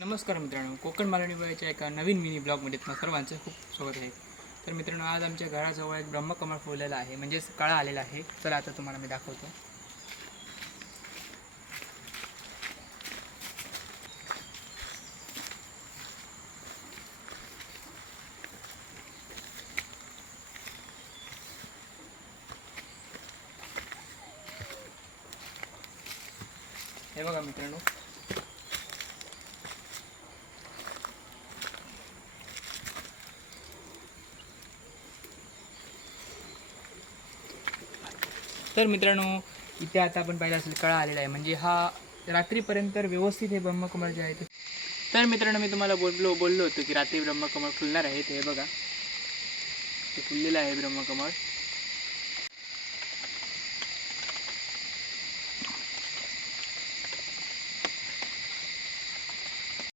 नमस्कार मित्रांनो, कोकण मालवणीच्या एका नवीन मिनी ब्लॉगमध्ये तुम्हाला सर्वांचं खूप स्वागत आहे. तर मित्रांनो, आज आमच्या घराजवळ एक ब्रह्मकमळ फुललेला आहे, म्हणजेच काळा आलेला आहे. चला आता तुम्हाला मी दाखवतो. हे बघा मित्रांनो, तर मित्रांनो इथे आता आपण पाहिलं असेल काळा आलेला आहे, म्हणजे हा रात्रीपर्यंत व्यवस्थित हे ब्रह्मकमळ जे आहे ते. तर मित्रांनो, मी तुम्हाला बोललो होतो की रात्री ब्रह्मकमळ फुलणार आहे. ते हे बघा, ते फुललेलं आहे ब्रह्मकमळ.